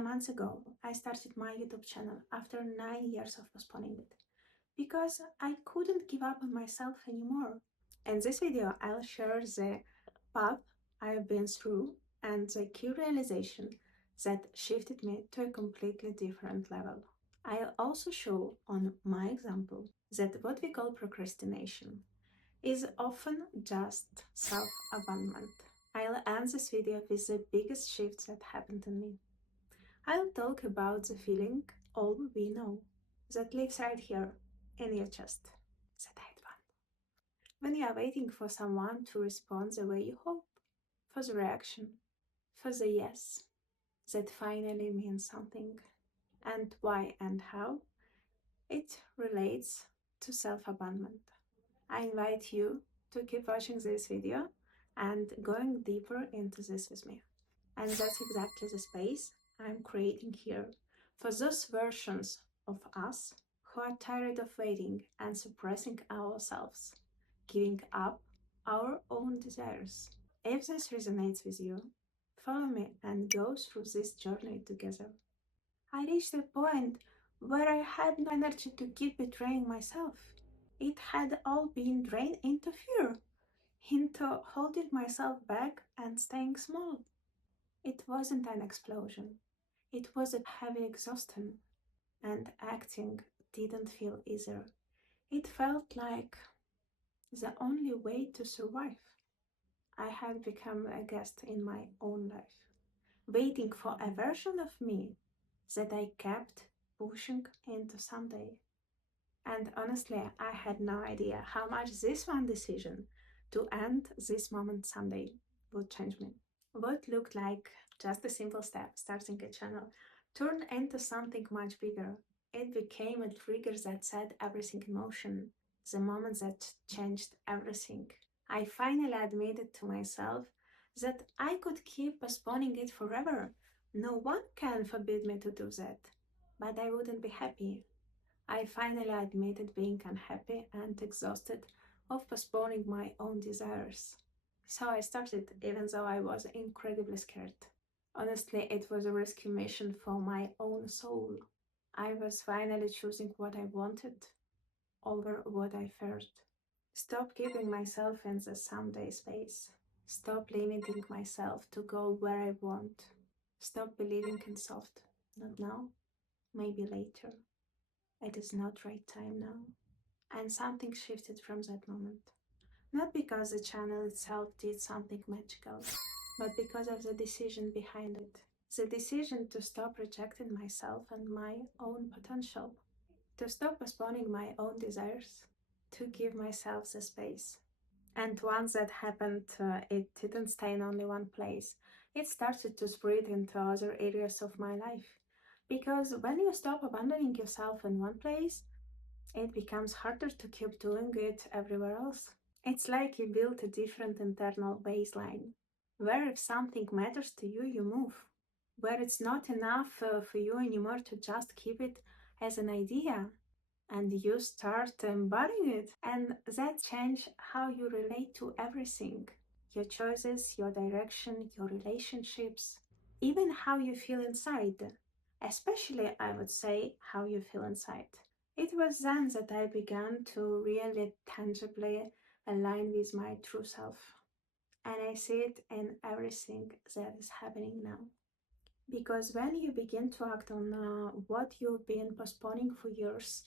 months ago, I started my YouTube channel after 9 years of postponing it because I couldn't give up on myself anymore. In this video, I'll share the path I've been through and the key realization that shifted me to a completely different level. I'll also show on my example that what we call procrastination is often just self-abandonment. I'll end this video with the biggest shift that happened in me. I'll talk about the feeling all we know that lives right here in your chest. That I had one. When you are waiting for someone to respond the way you hope, for the reaction, for the yes, that finally means something, and why and how it relates to self-abandonment. I invite you to keep watching this video and going deeper into this with me. And that's exactly the space I'm creating here for those versions of us who are tired of waiting and suppressing ourselves, giving up our own desires. If this resonates with you, follow me and go through this journey together. I reached a point where I had no energy to keep betraying myself. It had all been drained into fear, into holding myself back and staying small. It wasn't an explosion. It was a heavy exhaustion, and acting didn't feel easier. It felt like the only way to survive. I had become a guest in my own life, waiting for a version of me that I kept pushing into someday. And honestly, I had no idea how much this one decision to end this moment someday would change me. What looked like just a simple step, starting a channel, turned into something much bigger. It became a trigger that set everything in motion, the moment that changed everything. I finally admitted to myself that I could keep postponing it forever. No one can forbid me to do that, but I wouldn't be happy. I finally admitted being unhappy and exhausted of postponing my own desires. So I started, even though I was incredibly scared. Honestly, it was a rescue mission for my own soul. I was finally choosing what I wanted over what I feared. Stop keeping myself in the someday space. Stop limiting myself to go where I want. Stop believing in soft. Not now, maybe later. It is not right time now. And something shifted from that moment. Not because the channel itself did something magical, but because of the decision behind it. The decision to stop rejecting myself and my own potential. To stop postponing my own desires. To give myself the space. And once that happened, it didn't stay in only one place. It started to spread into other areas of my life. Because when you stop abandoning yourself in one place, it becomes harder to keep doing it everywhere else. It's like you build a different internal baseline, where if something matters to you, you move. Where it's not enough for you anymore to just keep it as an idea, and you start embodying it, and that changes how you relate to everything. Your choices, your direction, your relationships, even how you feel inside. Especially, I would say, how you feel inside. It was then that I began to really tangibly align with my true self. And I see it in everything that is happening now. Because when you begin to act on what you've been postponing for years,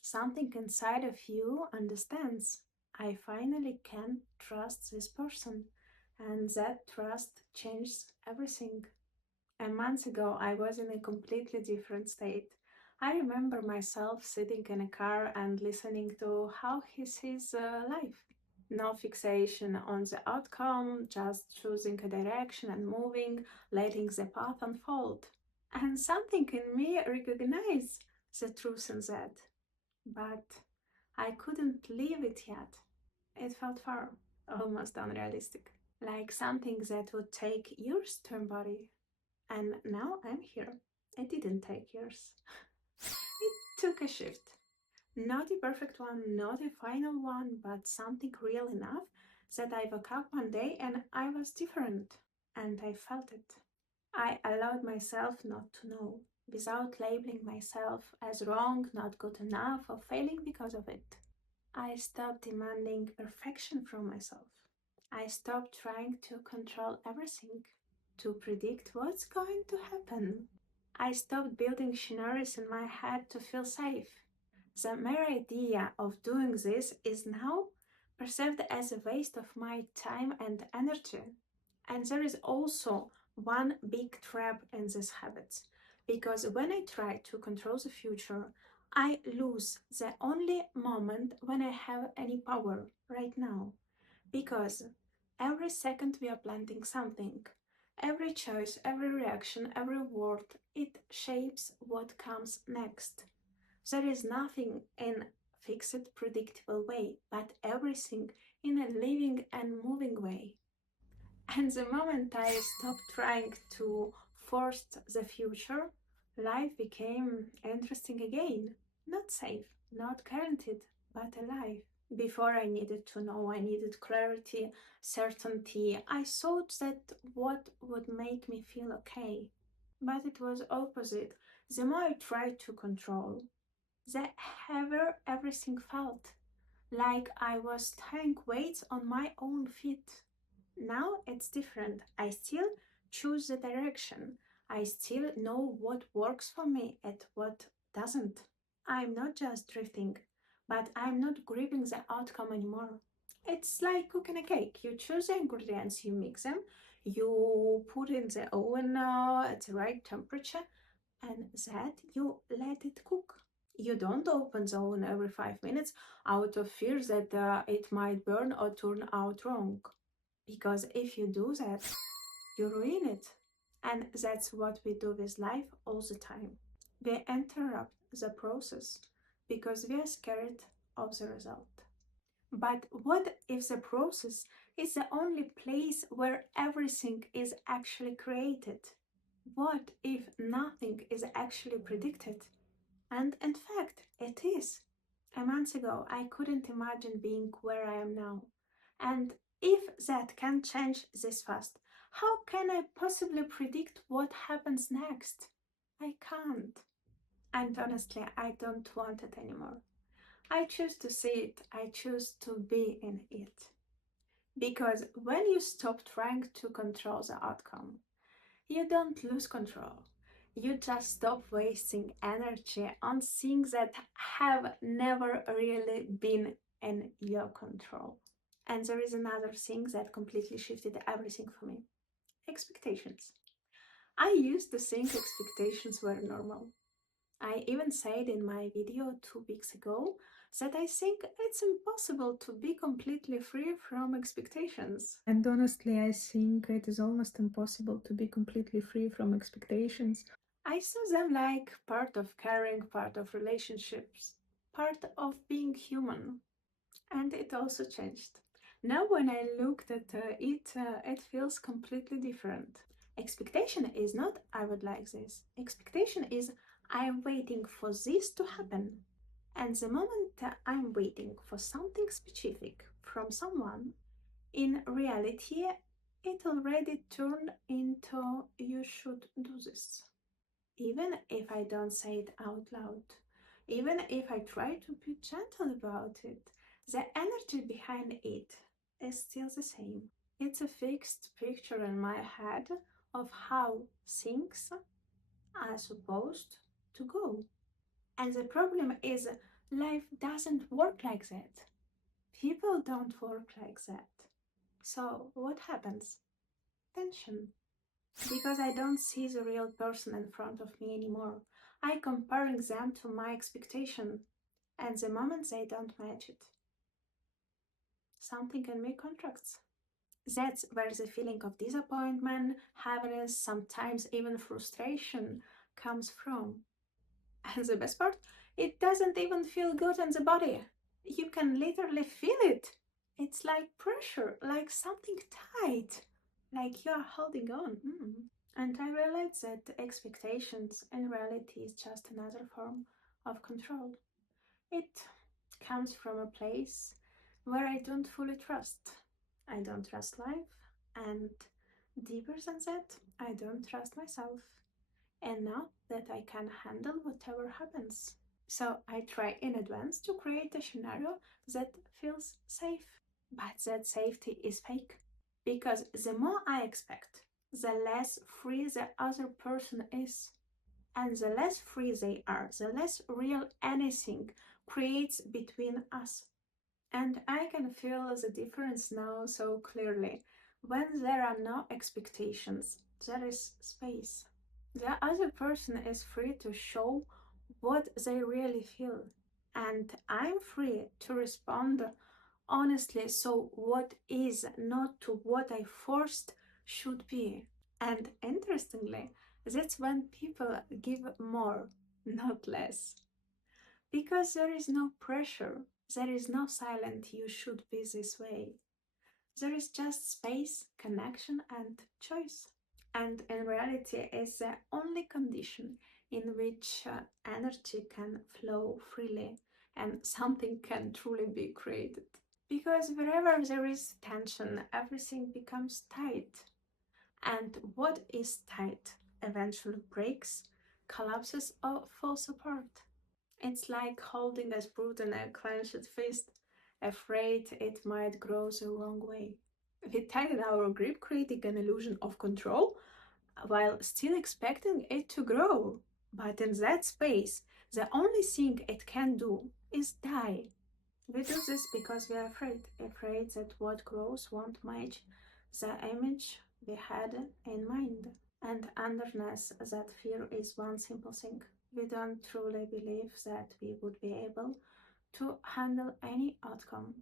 something inside of you understands, I finally can trust this person. And that trust changes everything. A month ago, I was in a completely different state. I remember myself sitting in a car and listening to how he sees life. No fixation on the outcome, just choosing a direction and moving, letting the path unfold. And something in me recognized the truth in that. But I couldn't leave it yet. It felt far, almost unrealistic. Like something that would take years to embody. And now I'm here. It didn't take years. It took a shift. Not a perfect one, not a final one, but something real enough that I woke up one day and I was different. And I felt it. I allowed myself not to know, without labeling myself as wrong, not good enough, or failing because of it. I stopped demanding perfection from myself. I stopped trying to control everything, to predict what's going to happen. I stopped building scenarios in my head to feel safe. The mere idea of doing this is now perceived as a waste of my time and energy. And there is also one big trap in these habits, because when I try to control the future, I lose the only moment when I have any power right now. Because every second we are planting something. Every choice, every reaction, every word, it shapes what comes next. There is nothing in fixed, predictable way, but everything in a living and moving way. And the moment I stopped trying to force the future, life became interesting again. Not safe, not guaranteed, but alive. Before I needed to know, I needed clarity, certainty. I thought that what would make me feel okay. But it was opposite. The more I tried to control, the heavier everything felt, like I was tying weights on my own feet. Now it's different. I still choose the direction. I still know what works for me and what doesn't. I'm not just drifting, but I'm not gripping the outcome anymore. It's like cooking a cake. You choose the ingredients, you mix them, you put in the oven at the right temperature, and that you let it cook. You don't open the oven every 5 minutes out of fear that it might burn or turn out wrong. Because if you do that, you ruin it. And that's what we do with life all the time. We interrupt the process because we are scared of the result. But what if the process is the only place where everything is actually created? What if nothing is actually predicted? And in fact, it is. A month ago, I couldn't imagine being where I am now. And if that can change this fast, how can I possibly predict what happens next? I can't. And honestly, I don't want it anymore. I choose to see it, I choose to be in it. Because when you stop trying to control the outcome, you don't lose control. You just stop wasting energy on things that have never really been in your control. And there is another thing that completely shifted everything for me: expectations. I used to think expectations were normal. I even said in my video 2 weeks ago that I think it's impossible to be completely free from expectations. And honestly, I think it is almost impossible to be completely free from expectations. I saw them like part of caring, part of relationships, part of being human. And it also changed. Now, when I looked at it feels completely different. Expectation is not "I would like this." Expectation is "I am waiting for this to happen." And the moment I'm waiting for something specific from someone, in reality, it already turned into "you should do this." Even if I don't say it out loud, even if I try to be gentle about it, the energy behind it is still the same. It's a fixed picture in my head of how things are supposed to go. And the problem is, life doesn't work like that. People don't work like that. So, what happens? Tension. Because I don't see the real person in front of me anymore. I comparing them to my expectation, and the moment they don't match it, something in me contracts. That's where the feeling of disappointment, heaviness, sometimes even frustration comes from. And the best part, it doesn't even feel good in the body. You can literally feel it. It's like pressure, like something tight, like you're holding on. And I realized that expectations in reality is just another form of control. It comes from a place where I don't fully trust. I don't trust life, and Deeper than that, I don't trust myself. And now that I can handle whatever happens. So I try in advance to create a scenario that feels safe. But that safety is fake. Because the more I expect, the less free the other person is. And the less free they are, the less real anything creates between us. And I can feel the difference now so clearly. When there are no expectations, there is space. The other person is free to show what they really feel. And I'm free to respond honestly, so what is, not to what I forced should be. And interestingly, that's when people give more, not less. Because there is no pressure, there is no silent you should be this way. There is just space, connection, and choice. And in reality, is the only condition in which energy can flow freely and something can truly be created. Because wherever there is tension, everything becomes tight. And what is tight eventually breaks, collapses, or falls apart. It's like holding a screw in a clenched fist, afraid it might grow the wrong way. We tighten our grip, creating an illusion of control while still expecting it to grow. But in that space, the only thing it can do is die. We do this because we are afraid that what grows won't match the image we had in mind. And underneath that fear is one simple thing. We don't truly believe that we would be able to handle any outcome,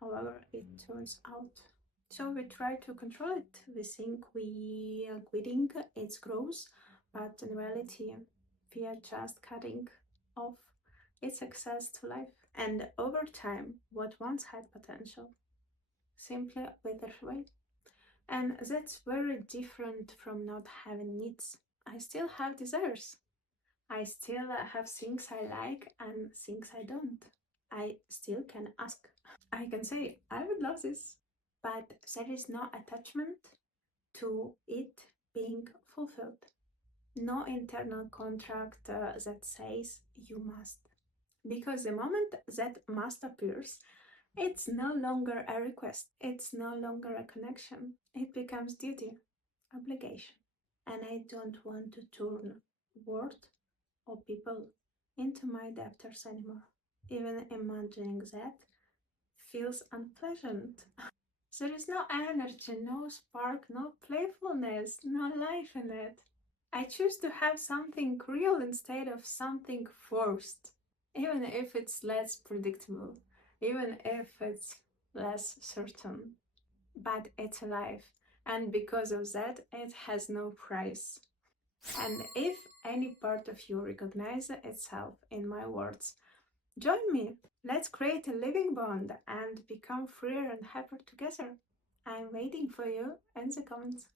however it turns out. So we try to control it. We think we are quitting its growth, but in reality, we are just cutting off its access to life. And over time, what once had potential simply withers away. And that's very different from not having needs. I still have desires. I still have things I like and things I don't. I still can ask. I can say, I would love this. But there is no attachment to it being fulfilled. No internal contract that says you must. Because the moment that must appears, it's no longer a request, it's no longer a connection. It becomes duty, obligation. And I don't want to turn worth or people into my debtors anymore. Even imagining that feels unpleasant. There is no energy, no spark, no playfulness, no life in it. I choose to have something real instead of something forced, even if it's less predictable, even if it's less certain. But it's alive, and because of that, it has no price. And if any part of you recognizes itself in my words, join me. Let's create a living bond and become freer and happier together. I'm waiting for you in the comments.